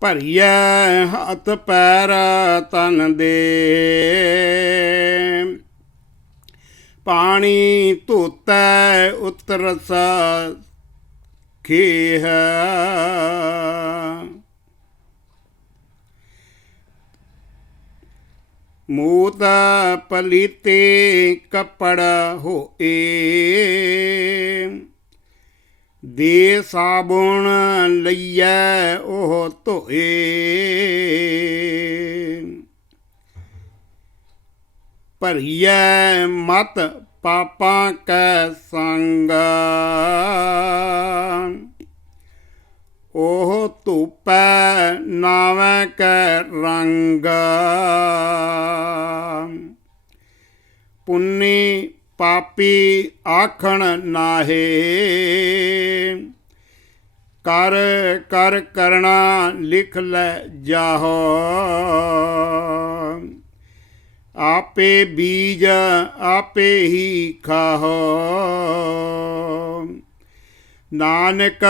ਭਰੀਐ ਹੱਥ ਪੈਰ ਤਨ ਦੇ। ਪਾਣੀ ਧੋਤੈ ਉਤਰਸ ਖੇਹ। ਮੂਤ ਪਲੀਤੇ ਕਪੜ ਹੋਏ। ਦੇ ਸਾਬੁਣ ਲਈਐ ਉਹ ਧੋਏ। ਭਰੀਐ ਮਤ ਪਾਪਾਂ ਕੈ ਸੰਗ। ਉਹ ਧੂਪੈ ਨਾਵੇਂ ਕੈ ਰੰਗ। ਪੁੰਨੀ ਪਾਪੀ ਆਖਣ ਨਾਹੇ। ਕਰ ਕਰ ਕਰਣਾ ਲਿਖ ਲੈ ਜਾਹੋ। ਆਪੇ ਬੀਜ ਆਪੇ ਹੀ ਖਾਹੋ। ਨਾਨਕ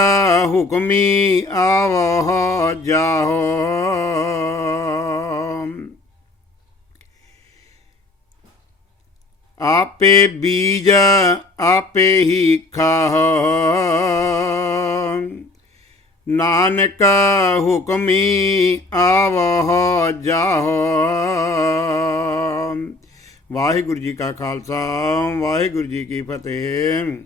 ਹੁਕਮੀ ਆਵੋ ਜਾਹੋ। ਆਪੇ ਬੀਜ ਆਪੇ ਹੀ ਖਾਹੋ। ਨਾਨਕ ਹੁਕਮੀ ਆਵੋ ਜਾਹੋ। ਵਾਹਿਗੁਰੂ ਜੀ ਕਾ ਖਾਲਸਾ, ਵਾਹਿਗੁਰੂ ਜੀ ਕੀ ਫਤਿਹ।